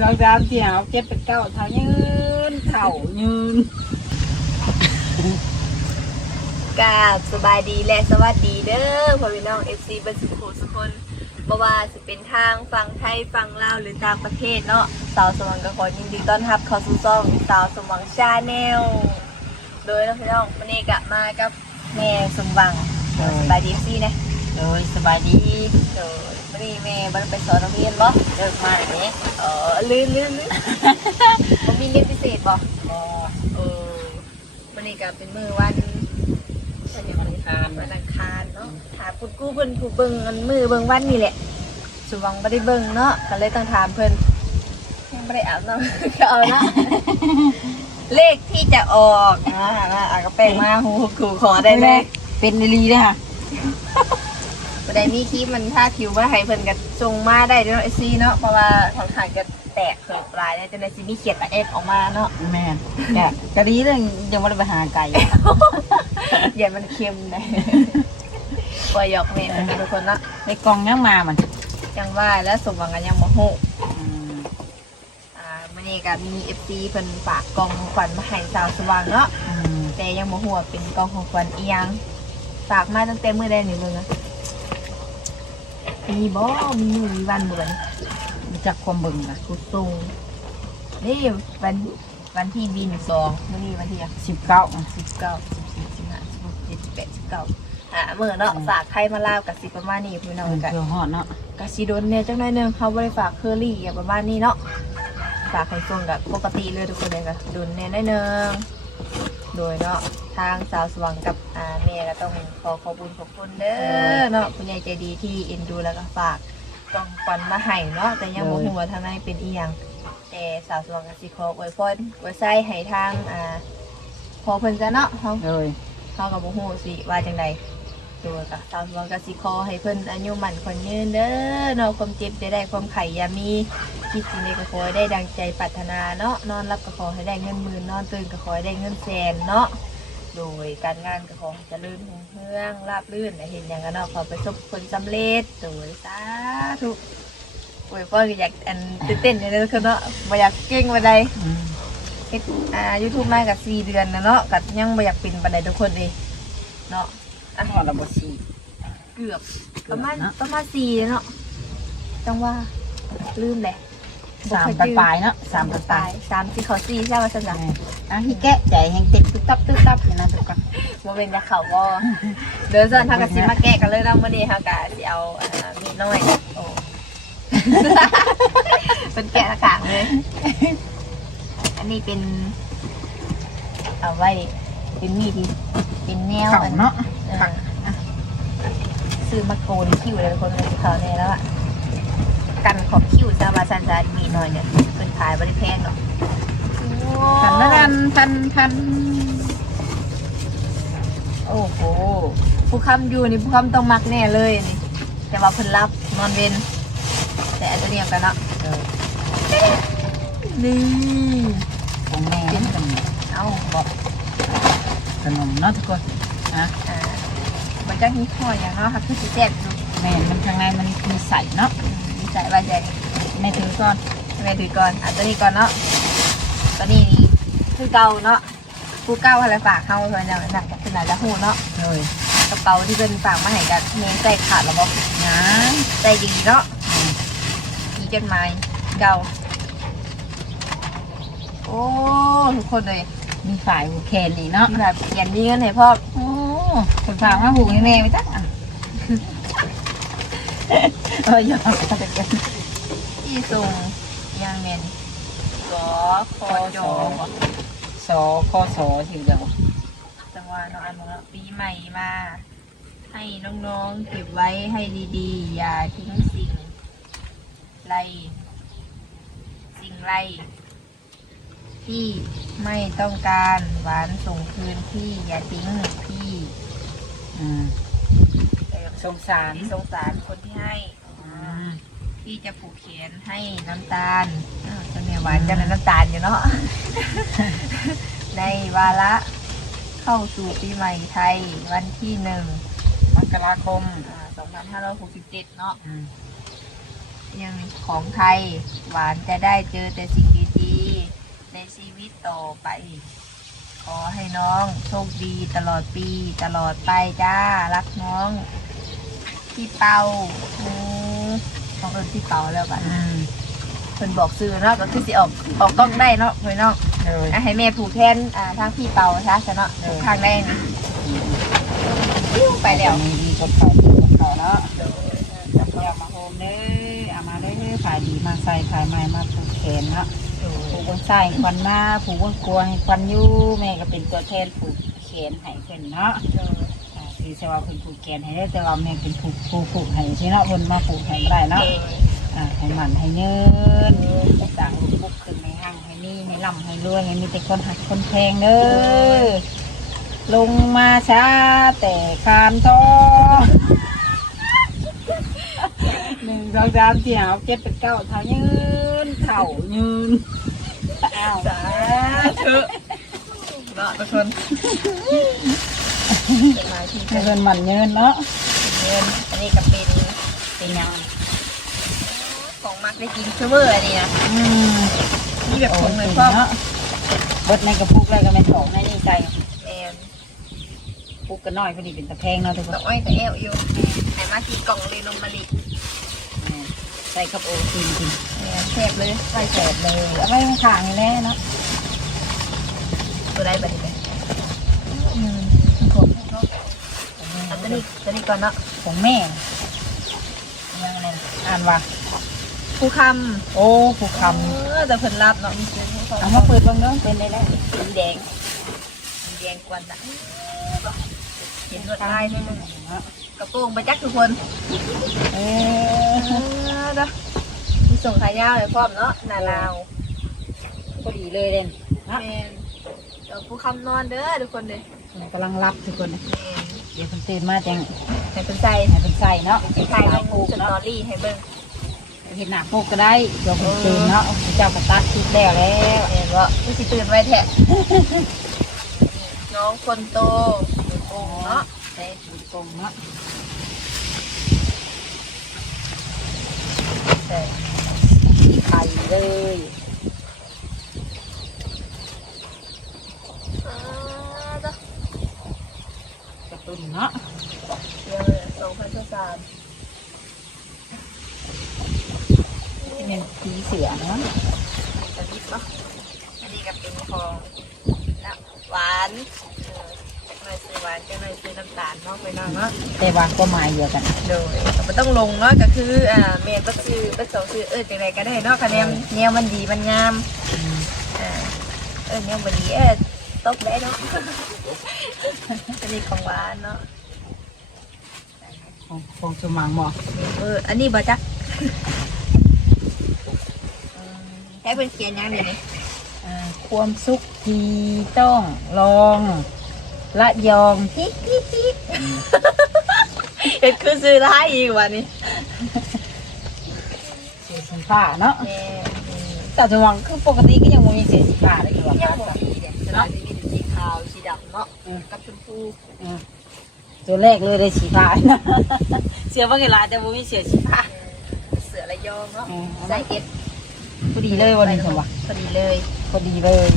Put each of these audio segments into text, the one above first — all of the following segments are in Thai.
สองสามสี่ห้าหกเจ็ดแปดเก้าเท่ายืนเท่ายืนกราบสบายดีและสวัสดีเด้อพ่อพี่น้อง FC เบันสุขุสุคนบ่ว่าสิเป็นทางฝั่งไทยฝั่งลาวหรือต่างประเทศเนาะสาวสมหวังก็ขอยินดีต้อนรับเข้าสู่ช่องสาวสมหวังชาแนลโดยน้องพี่น้องวันนี้ก็มากับแม่สมหวังสบายดีซี่นะโดยสบายดีโดย วันนี้แม่บ่ได้ไปสอนโรงเรียนบ่เลิกมาเด็กเออลื่นลื่นลื่นบ่มีเรียนพิเศษบ่เออวันนี้ก็เป็นมือวันวันอังคารวันอังคารเนาะถามคุณกู้เพิ่นผู้เบิ่งอันมือเบิ่งวันนี่แหละสุวังบ่ได้เบิ่งเนาะก็เลยต้องถามเพิ่นยังบ่ได้อาบน้ำก็เอาเนาะเลขที่จะออกอ่านะอะก็แป้งมาหูกูขอได้เลยเป็นลีเลยค่ะ บ่ได้มีคลิปมันถ้าผิวว่าให้เพิ่นก็ส่งมาได้เด้อไอซีเนาะเพราะว่าค่อนข้างจะแตกเกิดปลายเนี่ยจะได้สิมีเขียนเอฟออกมาเนาะแม่กะกะดีเรื่องยังไม่ได้ไปหาไก่อย่ามันเค็มนะปล่อยหยอกแม่กันทุกคนเนาะในกล่องยังมามันจังว่าแล้วสมหวังกันยังบ่ฮู้อืมอ่ามื่อนี้ก็มี FC เพิ่นฝากกล่องของขวัญมาให้สาวสว่างเนาะอืมแต่ยังบ่ฮู้ว่าเป็นกล่องของขวัญอีหยังฝากมาตั้งแต่มื้อใดนี่เบิ่งอะ มีบ่มีมื้อมีวันบ่บัดนี้รู้จักความเบิ่งนะกูส่งนี่วันวันที่บินสองมื้อนี้วันที่อะสิบเก้า19 14 15 16 17 19อ่ามื้อเนาะฝากใครมาลาวก็สิประมาณนี้พี่น้องกันเพื่อหอดเนาะกะสิโดนเนี่ยจังหน่อยหนึงเขาบริฝากเคอรี่อย่างประมาณนี้เนาะฝากให้ส่งกับปกติเลยทุกคนเลยค่ะโดนเนี่ยหน่อยหนึงโดยเนาะทางสาวสว่างกับอ่าเมย์ก็ต้องขอขอบคุณขอบคุณเด้อ เนาะคุณยายใจดีที่เอ็นดูแล้วก็ฝากกล่องปันมาให้เนาะแต่ยังบ่ฮู้ว่าทางในเป็นอีหยังแต่สาวสว่างก็สิขออวยพรอวยไส้ให้ทางอ่าพอเพิ่นซะเนาะเฮาเลยเขากับบุฮูสิว่าจังใดตัวกับสาวสวงกับสิคอให้เพิ่นอายุหมันคนยืนเด้อเนาะความเจ็บจะได้ความไข่อยามีคิดสิ่งใดก็ขอให้ได้ดังใจปรารถนาเนาะนอนรับก็ขอให้ได้เงินหมื่นนอนตื่นก็ขอให้ได้เงินแสนเนาะ โดยการงานก็ขอให้เจริญรุ่งเรืองราบรื่นเห็นอย่างกันเนาะขอประสบผลสำเร็จโดยสาธุโอ้ยพ่อก็อยากอันตื่นเต้นเลยนะคือเนาะบ่อยากเก่งมาใดอืมเฮ็ดอ่ายูทูบมากับสี่เดือนนะเนาะกับยังบ่อยากเป็นปานใดทุกคนเลยเนาะอะหอดระบบสีเกือบเกืปอบระมาณนะประมาณสี่เลยเนาะจังว่าลืมเลย สามกันปลายเนาะสามกันปลายสามสี่เขาสี่ใช่ไหมสันแม่นะอะที่แกะใจแห่งติดตุ๊บตับตุ๊บตับอย่างนั้นทุกคนโมเป็นจะเขาบ่เดินส่วนทางกสิมาแกะกันเลยเนาะมื้อนี้เฮากะสิเอาอ่ามีดน้อยโอ้เป็นแกะกางเลย อันนี้เป็น เอาไว้ เป็นมีดที่เป็นแนวเข่าอันเนาะเออผักซื้อมาโกนคิ้วเลยคนเลยเขาเนี่ยแล้วอะ กันขอบคิ้วซาบาซันซามีหน่อยเนี่ยเป็นขายบริแพงหรอกทันละทันทันทันโอ้โหผู้ค้ำอยู่นี่ผู้ค้ำต้องมักแน่เลยนี่แต่ว่าเพิ่นรับนอนเวนแต่อันตัวเดียวกันเนาะเออนี่ของแม่เป็นเอ้าบอกขนมเนาะทุกคนนะอ่ามันจะมีข้ออย่างเนาะค่ะคือสีแซ่บอยู่แม่มันข้างในมันมีใส่เนาะอืมมี ใส่ว่าใจแม่ถือก่อนแม่ถือก่อนอันตัวนี้ก่อนเนาะตัวนี้นี่คือเก่าเนาะผู้เก่าอะไรฝากเข้าเพื่อนอย่างหนักขนาดจะหูเนาะเลยกระเป๋าที่เป็นฝากมาให้กันเมนใจขาดแล้วบอกนะใจดีเนาะมีจดหมายเก่าโอ้ทุกคนเลยมีฝ่ายหูแคนอีกเนาะที่แบบเขียนมีเงินให้พ่อโอ้คนฝากมาหูให้แม่ไปจ้ะ เออยอมกันที่ส่งยังเมนกอคอจอสอคอสอทีเดียวจังหวะน้องอันบอกว่าปีใหม่มา ให้น้องๆเก็บไว้ให้ดีๆ อย่าทิ้งสิ่งไรสิ่งไรที่ไม่ต้องการหวานส่งคืนพี่อย่าทิ้งพี่ อืม สงสารสงสารคนที่ให้อืมพี่จะผูกแขนให้น้ำตาลอ้าวจะแม่หวานจะน้ำตาลอยู่เนาะ ในวาระเข้าสู่ปีใหม่ไทยวันที่หนึ่งมกราคมอ่า2567 เนาะอืมยังของไทยหวานจะได้เจอแต่สิ่งดีๆ ในชีวิตต่อไป ขอให้น้องโชคดีตลอดปีตลอดไปจ้า รักน้อง พี่เปาอืมต้องเอิญพี่เปาแล้วบัดอืมเพิ่นบอกซื้อเนาะก็คือสิออกออกกล้องได้เนาะเพื่อนเนาะเลยอะให้แม่ผูกแทนอ่าทางพี่เปาซะซะเนาะผูกข้างได้นะปิ้วไปแล้ว มีดีกับเขาดีกับเขาเนาะจับยามาโฮมเด้อเอามาเด้อขายดีมาใส่ขายใหม่มาผูกแขนเนาะผูกบนใส่ควันมาผูกบนกลัวให้ควันอยู่แม่ก็เป็นตัวแทนผูกแขนให้เพิ่นเนาะอ่า คือจะว่าเพิ่นผูกแขนให้ได้แต่ว่าแม่เป็นผูกผูกผูกให้ใช่เนาะเพิ่นมาผูกให้บ่ได้เนาะอ่าให้มันให้เงินต่างลูกปุ๊กขึ้นให้ห้างให้นี่ให้ล่ำให้รวยให้มีแต่คนหักคนแพงเด้อลงมาช้าแต่คานทอหนึ่งสองสามสี่ห้าหกเจ็ดแปดเก้าเท่ายืนเท่ายืนอ้าวสาธุเนาะทุกคน จะมาที่ให้เพิ่นหมันยืนเนาะเงินอันนี้ก็เป็นเป็นยังของมักได้กินซูเมอร์อันนี้นะอืมนี่แบบโอ้ผงเลยยพ่อเนาะเบิดในกระปุกเลยก็ไม่นของในนี่ใจแอนปุกกันน้อยพอดีเป็นตะแพงเนาะทุกคดอนกอ้อยแต่แอลอยู่ไหนมากินกล่องเลยนมมะลิใส่กับโอทีนจริงแอนแทบเลยใส่แสบเลยเอาไว้ข้างๆนี่แหละเนาะตัวได้บัดนี้เลย อืม เอา ตัวนี้ตัวนี้ก่อนเนาะของแม่ยังไงอ่านว่าผู้คโอ้ผู้ำคเออแต่เพิ่นรับเนาะมีซื้อให้ำเขาเอามาเปิดเบ้างเนาะเป็นได้ได้สีแดงมีแดงกวนนะเห็นลวดลายด้วยนึงเนาะกระโปรงไปจักทุกคนเอเอออเด้อมีส่งขายาวเลยพร้อมเนาะหนาลาวพอดีเลยเด่นแม่นเดี๋ยวผู้คำนอนเด้อทุกคนเลยกำลังรับทุกคนนะแม่น เดี๋ยวเพิ่นตื่นมาจังให้เป็นใจให้เป็นใส่เนาะถ่ายลงปลูกสตเนาะอรี่ให้เบิ่งเห็นหน้าปลูกก็ได้เดี๋ยวเพิ่นตื่นเนาะเจ้ากระตัดคลิปแล้วแล้วเห็นว่าผู้สิตื่นไว้แท้น้องคนโตอยู่กงเนาะใส่ถุงกงเนาะ ใช่ ไข่เลย อ่าเด้อก ระตุ้นเนาะ เดี๋ยวเลยสองพันสิบสาม ที่เป็นสีเสือเนาะ กระดิบเนาะอันนี้ก็เป็นของน้ำหวานเออจักหน่อยซื้อหวานจักหน่อยซื้อน้ำตาลเนาะไปเนาะเนาะแต่ว่าก็หมายเดียวกัน โดยมันต้องลงเนาะก็คืออ่าเมนก็คือก็สองคือเออจังไรก็ได้เนาะคะแนนแนวมันดีมันงามอืมอ่าเออแนวมันดีเออตกได้เนาะอันนี้ของหวานเนาะของของสมังหมอเอออันนี้บ่จักแค่เป็นเขียนยังเดี๋ยวนี้อ่า ความสุขที่ต้องลองละยองฮิฮิฮิเห็นคือซื้อร้ายอีกวันนี้เสียสีฟ้าเนาะแม่แต่สมังคือปกติก็ยังบ่มีเสียสีฟ้าเลยคือว่ายังบ่มีเด็ดจะมีแต่สีขาวสีดำเนาะกับชมพูอืมตัวแรกเลยได้สีฟ้าเสือว่าไงล่ะแต่บ่มีเสียสีฟ้าเสือระยองเนาะอืมใส่เอ็ดพอดีเลยวันนี้สมว่าพอดีเลย พอดีเลย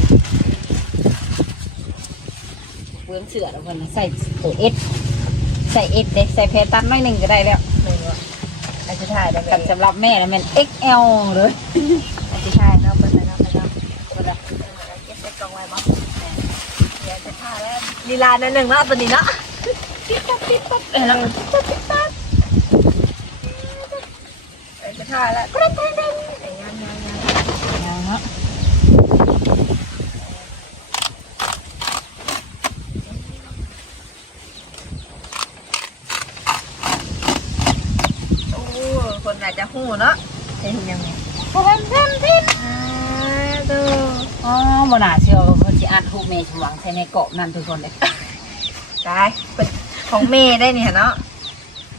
เบื้องเสือแล้วคนใส่ตัวเอสใส่เอสเด็ใส่เพตันน้อยหนึ่งก็ได้แล้วไม่รู้ว่าอาจจะถ่ายได้ไหมกันสำหรับแม่นะมัน XL เลยอาจจะถ่ายเนาะเปิดไปเนาะไปเนาะเปิดละเก็บใส่กล่องไว้บ่เดี๋ยวจะถ่ายแล้วลีลาหนอยหนึ่งเนาะตัวนี้เนาะเออแล้วเดี๋ยวจะถ่ายแล้วกระดิ่งดิ่งดิ่งงานงานงาน เอาเนาะ โอ้คนอา จจะหู้เนาะเห็นยังไงพอมันเพิ่มขึ้นอ่าดูอ๋อบ่น่าเชื่อว่ามันจะอัดทูกเมย์ฉวังใส่ในเกาะนั่นทุกคนเลยตายเป็นของเมย์ได้เนี่ยเนาะ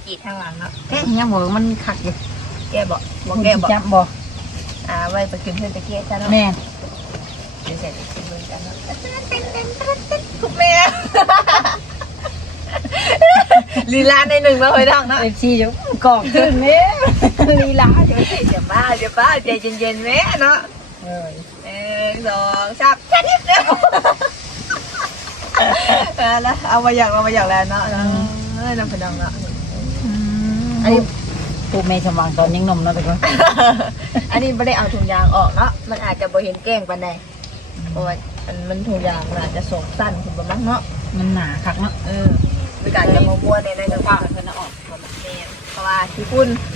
กีดทางหลังเนาะเอ๊ะยังบอกมันขัดอยู่แกบอกบอกแกบอกจับบ่อ่าไว้ไปขึ้นเพื่อนไปเกี้ยจ้าเนาะแม่เดี๋ยวเสร็จกินเบิ่งกันเนาะทุกแม่ลีลาในหนึ่งมาเฮ้ยดังเนาะเอฟซีจะกรอกขึ้นเนี่ย ลีลาอยู่เดี๋ยวป้าใจเย็นๆแม่เนาะเลยหนึ่งสองสามแค่นี้เดียวเออแล้วเอามาอย่างเอามาอย่างแล้วเนาะเออน้ำพนองเนาะอันนี้ปูเมย์สมองตอนยังหนมเนาะทุกคนอันนี้ไม่ได้เอาถุงยางออกเนาะมันอาจจะบ่เห็นแกล้งปานใดเพราะว่ามันมันถุงยางมันอาจจะส่งสั้นคุณประมักเนาะมันหนาคักเนาะเออมีการจะมาบัวในในเดี๋จัยวงหฝาวะกเพิ่นเอาออกก่อนเพราะว่าที่พุ่นเ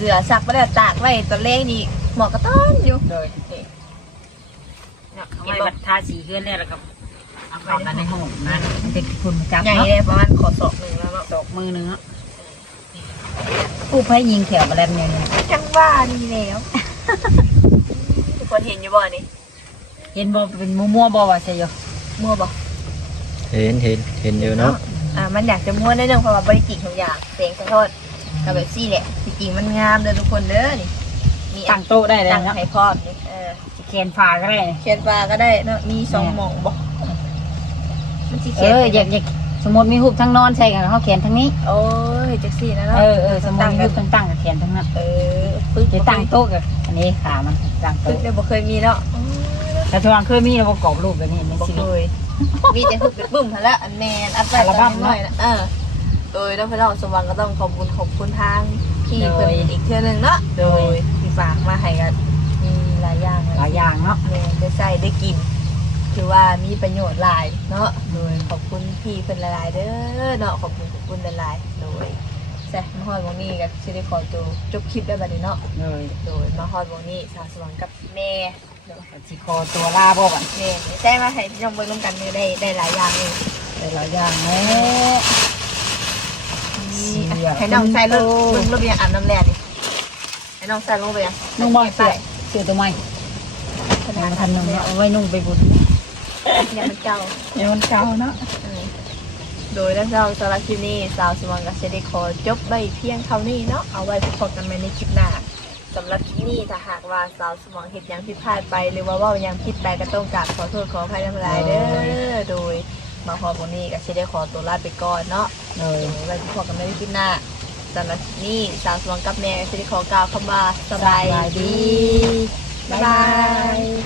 สือสักไปแล้วตากไว้ตอนแรกนี่หมอกกระต้อนอยู่เลยนี่เนาะเอาเห็นไว้บ่วัดทาสีเพื่อนแล้วแล้วก็เอาเข้ากันในห้องนะมันจะคุณจับใหญ่เนาะเลยประมาณขอศอกหนึ่งแล้วเนาะตกมือหนึงเนาะปูให้ยิงแถวมาแล้วเนี่ย จังว่านี่แล้วทุกคนเห็นอยู่บ่นี่เห็นบ่เป็นมั่วๆบ่ว่าใช่ยมั่วบ่เห็นเห็นเห็นอยู่เนาะ อ่ามันอยากจะมั่วได้เรื่องเพราะว่าบริจิตทุกอย่างเสียงสะท้อนกับแบบซี่แหละ จริงๆมันงามเด้อทุกคนเด้อนี่มีอัตั้งโต๊ะได้เลยตั้งเนาะให้พร้อมนี่เออแขนฟ้าก็ได้ เขียนปลาก็ได้เนาะมีสองหม่องบ่มันสิเอเขียนอไปอยากอยากสมมติมีหูปทั้งนอนใช่กันเขาแขนทั้งนี้ โอ้ยจักซี่นะเนาะเออเออสมมติตั้งมีกัหูนปทั้งตั้งกับแขนทั้งนั้นเออปึ๊กจะตั้งโต๊ะกับอันนี้ขามันตั้งปึ๊โต๊ะกเดี๋ยวบ่เคยมีเนาะแต่ทวางเคยมีแล้วประกอบรูปแบบนี้ในบ่ชีเควิตยมีแต่ปึ๊กเป็นบึ้มหั่นละอันแมนอัดไว้อัลบั้มหน่อยนะเออโดยต้องไปเล่าสมหวังก็ต้องขอบคุณขอบคุณทาง พี่เพิ่นอีกเทื่อหนึงเนาะโดย ที่ฝากมาให้กันมีหลายอย่างหลายอย่างเนาะแม่ได้ใส่ได้กิน ถือว่ามีประโยชน์หลายเนาะโดยขอบคุณพี่เพิ่นหลายๆเด้อเนาะขอบคุณขอบคุณหลายๆโดยแซ่มาฮอดวงนี้ก็สิได้ขอตัวจบคลิปได้บัดนี้เนาะเลยโดยมาฮอดวงนี้สาวสวรรค์กับแม่สิคอตัวลาบ่ก่อนแม่แซ่มาให้พี่น้องเบิ่งนำกันนี่ได้ได้หลายอย่างเลยได้หลายอย่างแม่นี่อะ ให้น้องใส่รถเบิ่งรถเบียงอาบน้ำแร่ดิให้น้องใส่ลงไปยังนุ่งบ่เสื้อเสื้อตัวใหม่ขนามัดนทัทันนนึนึงงเนี่ยเอาไว้นุ่งไปบุญเนี่ยมันเก่าเดี๋ยวมันเก่าเนาะโดยแล้วเราสำหรับคลิปนี้สาวสมองกับเซเดขอจบไปเพียงเท่านี้เนาะเอาไว้พบกันใหม่ในคลิปหน้าสำหรับคลิปนี้ถ้าหากว่าสาวสมองเห็นยังผิดพลาดไป หรือว่าเว่ายังผิดไปก็ต้องกราบขอโทษขออภัยทั้งหลายเด้อโดย มาพอวันนี้กับเซเดขอตัวลาไปก่อนเนาะเลโดยยไว้พบกันใหม่ในคลิปหน้าสำหรับคลิปนี้สาวสมองกับแม่เซเดขอกล่าวคำว่าสบายดีบ๊ายบาย